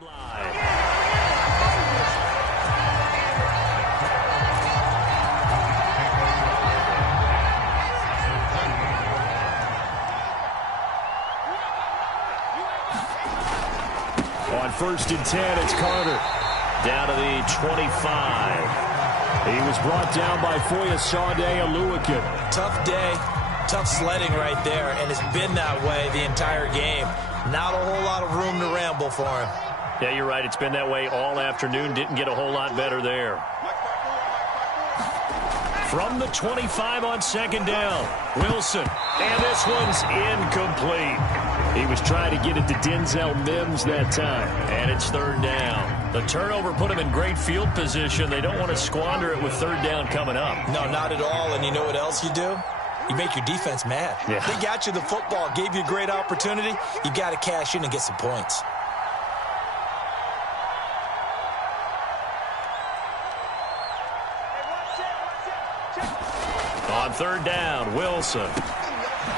On 1st and 10, it's Carter. Down to the 25. He was brought down by Foyesade Oluwakin. Tough day, tough sledding right there, and it's been that way the entire game. Not a whole lot of room to ramble for him. Yeah, you're right. It's been that way all afternoon. Didn't get a whole lot better there. From the 25 on 2nd down, Wilson. And this one's incomplete. He was trying to get it to Denzel Mims that time. And it's 3rd down. The turnover put him in great field position. They don't want to squander it with 3rd down coming up. No, not at all. And you know what else you do? You make your defense mad. Yeah. They got you the football, gave you a great opportunity. You got to cash in and get some points. On 3rd down, Wilson.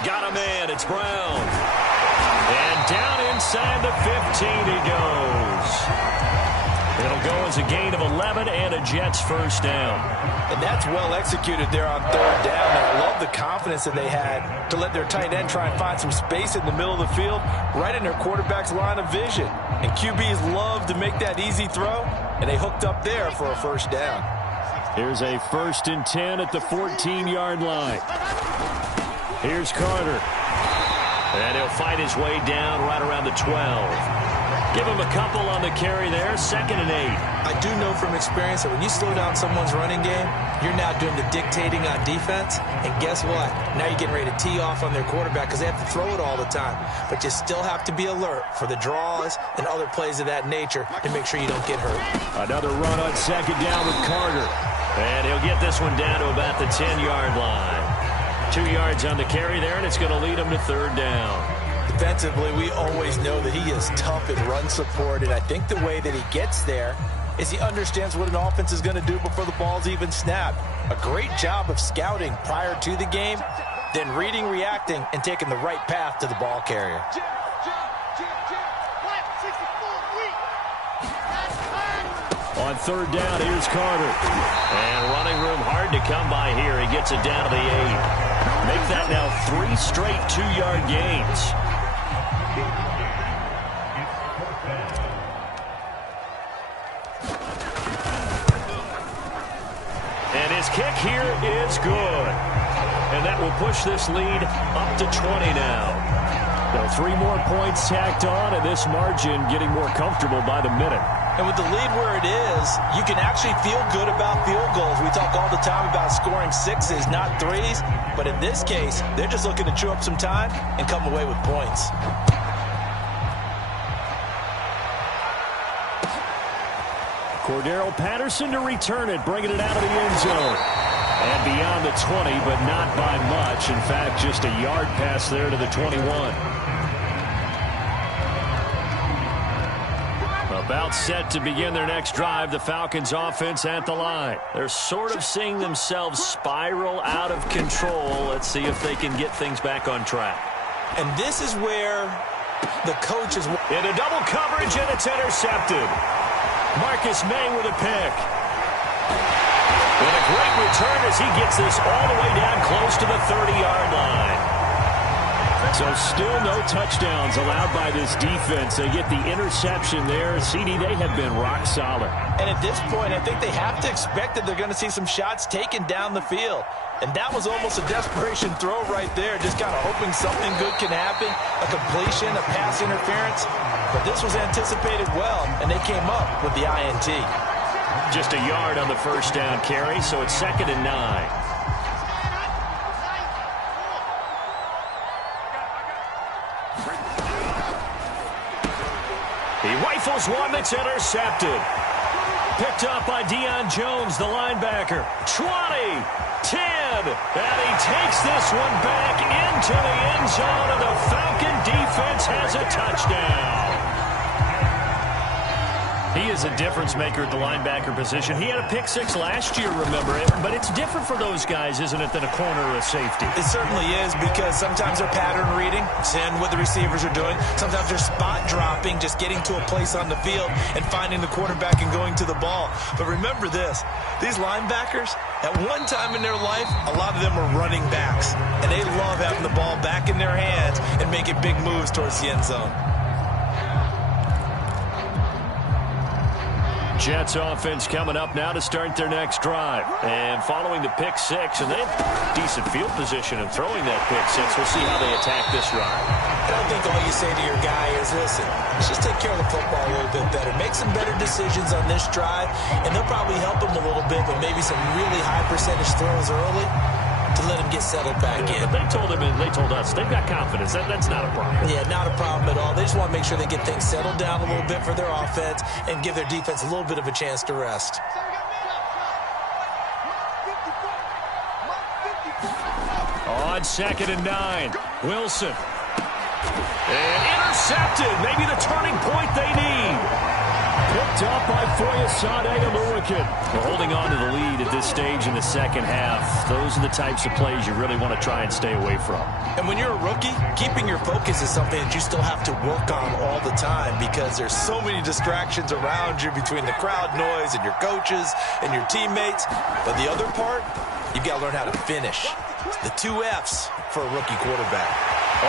Got a man. It's Brown. And down inside the 15 he goes. It'll go as a gain of 11 and a Jets 1st down. And that's well executed there on 3rd down. And I love the confidence that they had to let their tight end try and find some space in the middle of the field, right in their quarterback's line of vision. And QBs love to make that easy throw, and they hooked up there for a 1st down. Here's a 1st and 10 at the 14-yard line. Here's Carter. And he'll fight his way down right around the 12. Give him a couple on the carry there. 2nd and 8. I do know from experience that when you slow down someone's running game, you're now doing the dictating on defense. And guess what? Now you're getting ready to tee off on their quarterback because they have to throw it all the time. But you still have to be alert for the draws and other plays of that nature to make sure you don't get hurt. Another run on 2nd down with Carter. And he'll get this one down to about the 10-yard line. 2 yards on the carry there, and it's going to lead him to 3rd down. Defensively, we always know that he is tough in run support, and I think the way that he gets there is he understands what an offense is going to do before the ball's even snapped. A great job of scouting prior to the game, then reading, reacting, and taking the right path to the ball carrier. On 3rd down, here's Carter. And running room hard to come by here. He gets it down to the 8. Make that now 3 straight 2-yard gains. And his kick here is good. And that will push this lead up to 20 now. Now 3 more points tacked on, and this margin getting more comfortable by the minute. And with the lead where it is, you can actually feel good about field goals. We talk all the time about scoring 6s, not 3s. But in this case, they're just looking to chew up some time and come away with points. Cordero Patterson to return it, bringing it out of the end zone. And beyond the 20, but not by much. In fact, just a yard pass there to the 21. About set to begin their next drive, the Falcons offense at the line. They're sort of seeing themselves spiral out of control. Let's see if they can get things back on track. And this is where the coach is into double coverage, and it's intercepted. Marcus May with a pick. And a great return as he gets this all the way down close to the 30-yard line. So still no touchdowns allowed by this defense. They get the interception there. CD, they have been rock solid. And at this point, I think they have to expect that they're going to see some shots taken down the field. And that was almost a desperation throw right there, just kind of hoping something good can happen, a completion, a pass interference. But this was anticipated well, and they came up with the INT. Just a yard on the 1st down carry, so it's 2nd and 9. He rifles one that's intercepted. Picked up by Deion Jones, the linebacker. 20, 10, and he takes this one back into the end zone, and the Falcon defense has a touchdown. He is a difference maker at the linebacker position. He had a pick six last year, remember it, but it's different for those guys, isn't it, than a corner or a safety? It certainly is, because sometimes they're pattern reading, seeing what the receivers are doing. Sometimes they're spot dropping, just getting to a place on the field and finding the quarterback and going to the ball. But remember this, these linebackers, at one time in their life, a lot of them were running backs, and they love having the ball back in their hands and making big moves towards the end zone. Jets offense coming up now to start their next drive. And following the pick six, and they have decent field position in throwing that pick six. We'll see how they attack this drive. I don't think all you say to your guy is, listen, let's just take care of the football a little bit better. Make some better decisions on this drive, and they'll probably help him a little bit, but maybe some really high percentage throws early to let him get settled back in. But they told him, and they told us, they've got confidence. That's not a problem. Yeah, not a problem at all. They just want to make sure they get things settled down a little bit for their offense and give their defense a little bit of a chance to rest. On 2nd and 9, Wilson. And intercepted. Maybe the turning point they need. Picked up by Foyesade Oluwakin. Well, holding on to the lead at this stage in the second half, those are the types of plays you really want to try and stay away from. And when you're a rookie, keeping your focus is something that you still have to work on all the time, because there's so many distractions around you between the crowd noise and your coaches and your teammates. But the other part, you've got to learn how to finish. The 2 F's for a rookie quarterback.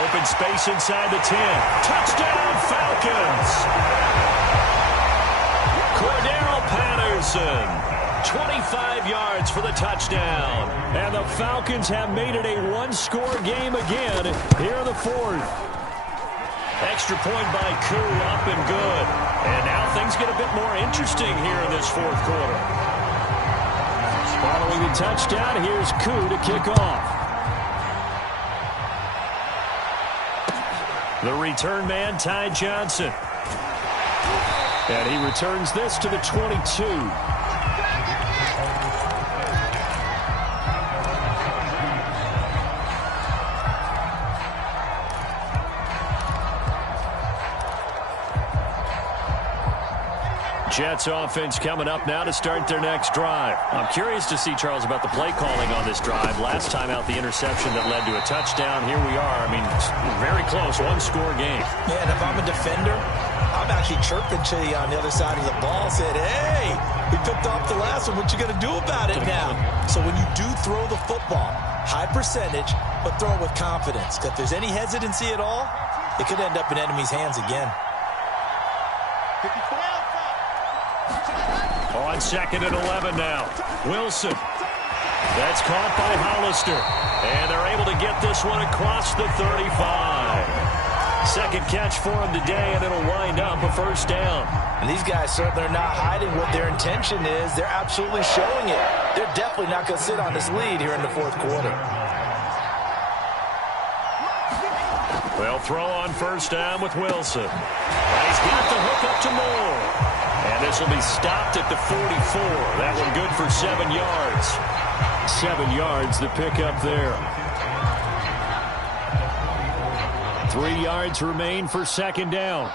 Open space inside the 10. Touchdown, Falcons! Cordero Patterson, 25 yards for the touchdown. And the Falcons have made it a one-score game again here in the 4th. Extra point by Koo, up and good. And now things get a bit more interesting here in this 4th quarter. Following the touchdown, here's Koo to kick off. The return man, Ty Johnson. And he returns this to the 22. Jets offense coming up now to start their next drive. I'm curious to see, Charles, about the play calling on this drive. Last time out, the interception that led to a touchdown. Here we are. I mean, very close, one-score game. Yeah, and if I'm a defender, I'm actually chirping to you on the other side of the ball, said, hey, we picked off the last one. What you going to do about it now? So when you do throw the football, high percentage, but throw it with confidence. Because if there's any hesitancy at all, it could end up in enemy's hands again. On 2nd and 11 now. Wilson. That's caught by Hollister. And they're able to get this one across the 35. Second catch for him today, and it'll wind up a first down. And these guys certainly are not hiding what their intention is. They're absolutely showing it. They're definitely not going to sit on this lead here in the 4th quarter. They'll throw on first down with Wilson. And he's got the hook up to Moore. And this will be stopped at the 44. That one good for 7 yards. 7 yards, the pickup there. 3 yards remain for second down.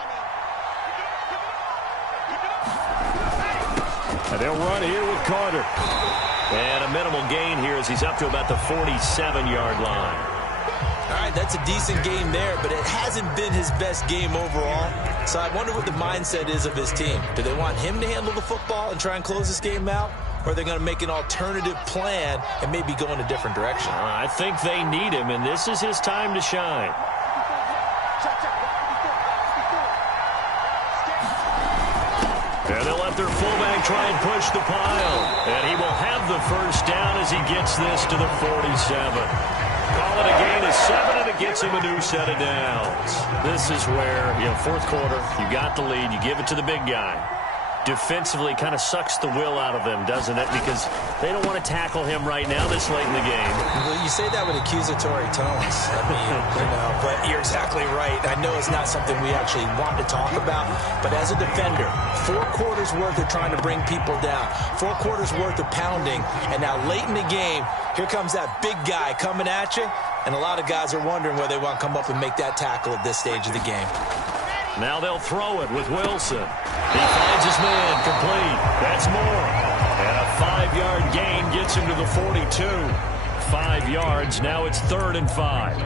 And they'll run here with Carter. And a minimal gain here as he's up to about the 47-yard line. All right, that's a decent game there, but it hasn't been his best game overall. So I wonder what the mindset is of his team. Do they want him to handle the football and try and close this game out? Or are they going to make an alternative plan and maybe go in a different direction? I think they need him, and this is his time to shine. And they'll let their fullback try and push the pile. And he will have the first down as he gets this to the 47. Call it a gain of 7, and it gets him a new set of downs. This is where, 4th quarter, you got the lead, you give it to the big guy. Defensively kind of sucks the will out of them, doesn't it? Because they don't want to tackle him right now this late in the game. Well, you say that with accusatory tones. I mean, but you're exactly right. I know it's not something we actually want to talk about, but as a defender, 4 quarters worth of trying to bring people down, 4 quarters worth of pounding, and now late in the game, here comes that big guy coming at you, and a lot of guys are wondering whether they want to come up and make that tackle at this stage of the game. Now they'll throw it with Wilson. He finds Finds his man, complete. That's more. And a 5-yard gain gets him to the 42. 5 yards, now it's 3rd and 5.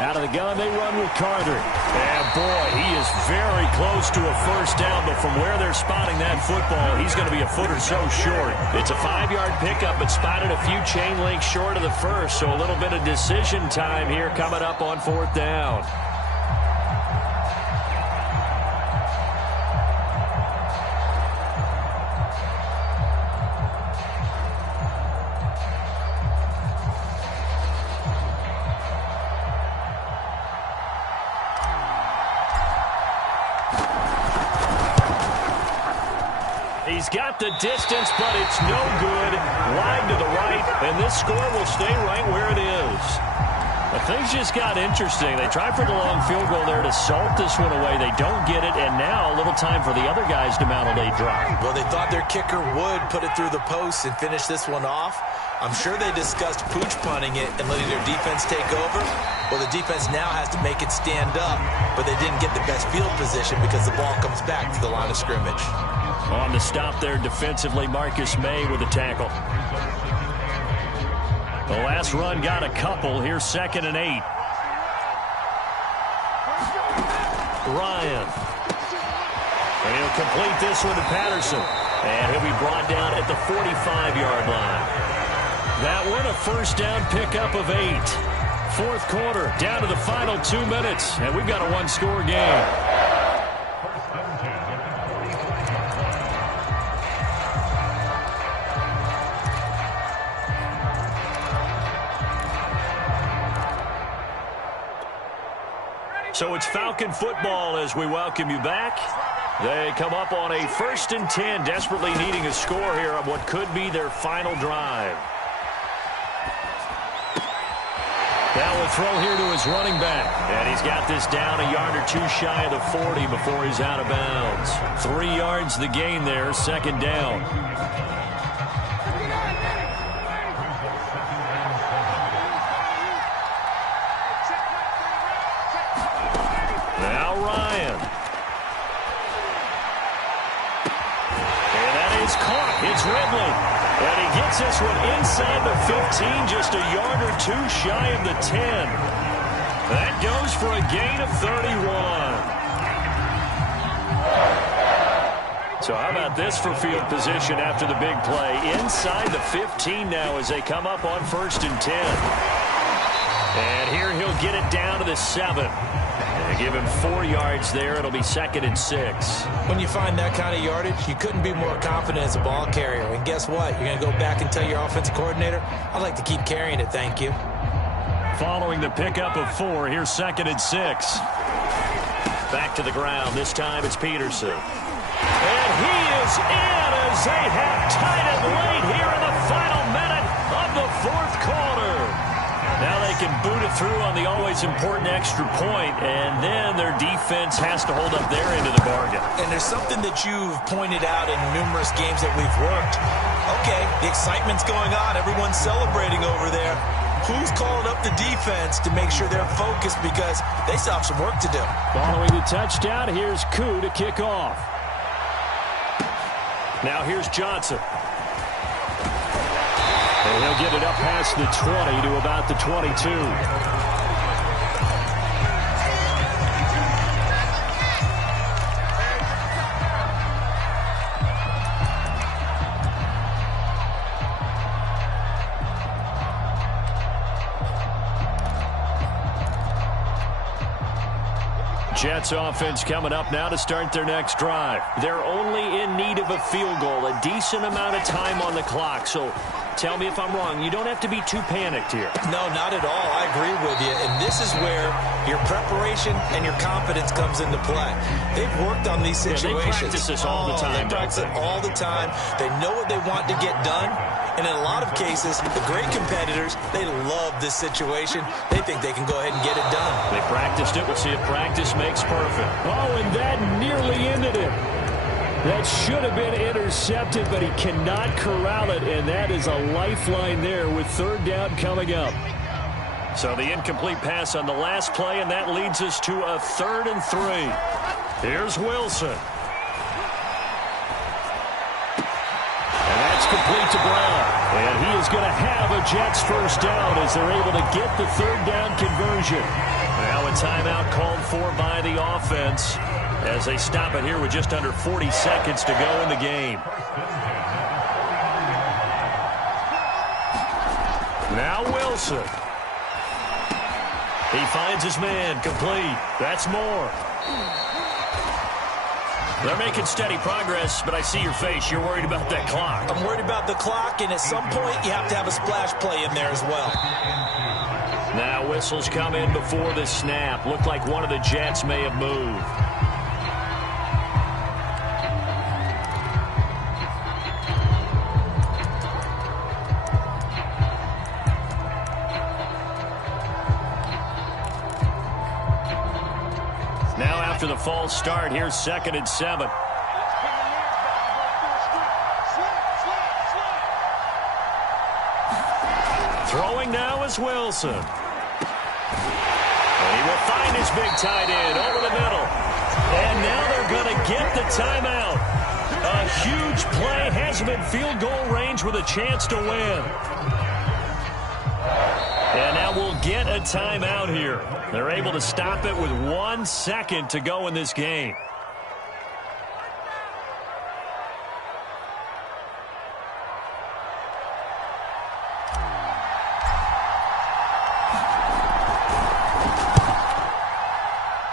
Out of the gun, they run with Carter. And boy, he is very close to a first down, but from where they're spotting that football, he's going to be a foot or so short. It's a 5-yard pickup, but spotted a few chain links short of the first, so a little bit of decision time here coming up on 4th down. He's got the distance, but it's no good. Wide to the right, and this score will stay right where it is. But things just got interesting. They tried for the long field goal there to salt this one away. They don't get it, and now a little time for the other guys to mount a late drive. Well, they thought their kicker would put it through the post and finish this one off. I'm sure they discussed pooch punting it and letting their defense take over. Well, the defense now has to make it stand up, but they didn't get the best field position because the ball comes back to the line of scrimmage. On the stop there defensively, Marcus May with a tackle. The last run got a couple. Here's 2nd and 8. Ryan. And he'll complete this one to Patterson. And he'll be brought down at the 45-yard line. That one a first down pickup of 8. 4th quarter, down to the final 2 minutes. And we've got a one-score game. So it's Falcon football as we welcome you back. They come up on a 1st and 10, desperately needing a score here on what could be their final drive. Now we'll throw here to his running back. And he's got this down a yard or two shy of the 40 before he's out of bounds. 3 yards the gain there, 2nd down. Now Ryan. And that is caught. It's Ridley. And he gets this one inside the 15, just a yard or two shy of the 10. That goes for a gain of 31. So how about this for field position after the big play? Inside the 15 now as they come up on 1st and 10. And here he'll get it down to the 7. They give him 4 yards there. It'll be 2nd and 6. When you find that kind of yardage, you couldn't be more confident as a ball carrier. And guess what? You're going to go back and tell your offensive coordinator, I'd like to keep carrying it, thank you. Following the pickup of 4, here's 2nd and 6. Back to the ground. This time it's Peterson. And he is in as they have tied it late here in the final minute of the 4th quarter. Now they can boot it through on the always important extra point, and then their defense has to hold up their end of the bargain. And there's something that you've pointed out in numerous games that we've worked. Okay, the excitement's going on. Everyone's celebrating over there. Who's calling up the defense to make sure they're focused because they still have some work to do? Following the touchdown, here's Koo to kick off. Now here's Johnson. And he'll get it up past the 20 to about the 22. Jets offense coming up now to start their next drive. They're only in need of a field goal, a decent amount of time on the clock. So tell me if I'm wrong. You don't have to be too panicked here. No, not at all. I agree with you. And this is where your preparation and your confidence comes into play. They've worked on these situations. They practice this all the time. They practice it all the time. They know what they want to get done. And in a lot of cases, the great competitors, they love this situation. They think they can go ahead and get it done. They practiced it. We'll see if practice makes perfect. Oh, and that nearly ended it. That should have been intercepted, but he cannot corral it, and that is a lifeline there with third down coming up. So the incomplete pass on the last play, and that leads us to a 3rd and 3. Here's Wilson. And that's complete to Brown. And he is going to have a Jets first down as they're able to get the third down conversion. Now a timeout called for by the offense as they stop it here with just under 40 seconds to go in the game. Now Wilson. He finds his man, complete. That's more. They're making steady progress, but I see your face. You're worried about that clock. I'm worried about the clock, and at some point you have to have a splash play in there as well. Now whistles come in before the snap. Looked like one of the Jets may have moved. Now after the false start, here's 2nd and 7. Throwing now is Wilson. And he will find his big tight end over the middle. And now they're going to get the timeout. A huge play has him in field goal range with a chance to win. And now we'll get a timeout here. They're able to stop it with 1 second to go in this game.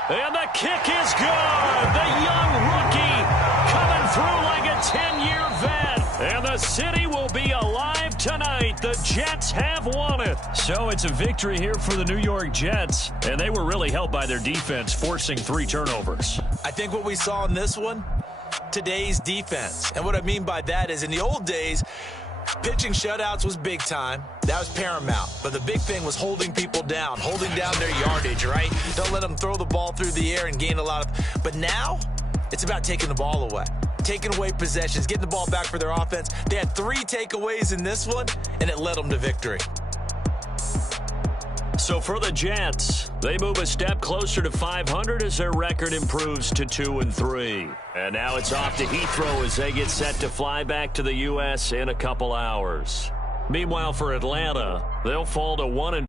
And the kick is good. The young rookie coming through like a 10-year vet. And the city will be alive tonight. The Jets have won it. So it's a victory here for the New York Jets. And they were really helped by their defense, forcing 3 turnovers. I think what we saw in this one, today's defense. And what I mean by that is in the old days, pitching shutouts was big time. That was paramount. But the big thing was holding people down, holding down their yardage, right? Don't let them throw the ball through the air and gain a lot of... But now, it's about taking the ball away. Taking away possessions, getting the ball back for their offense. They had 3 takeaways in this one, and it led them to victory. So for the Jets, they move a step closer to 500 as their record improves to 2-3. And now it's off to Heathrow as they get set to fly back to the U.S. in a couple hours. Meanwhile, for Atlanta, they'll fall to 1-.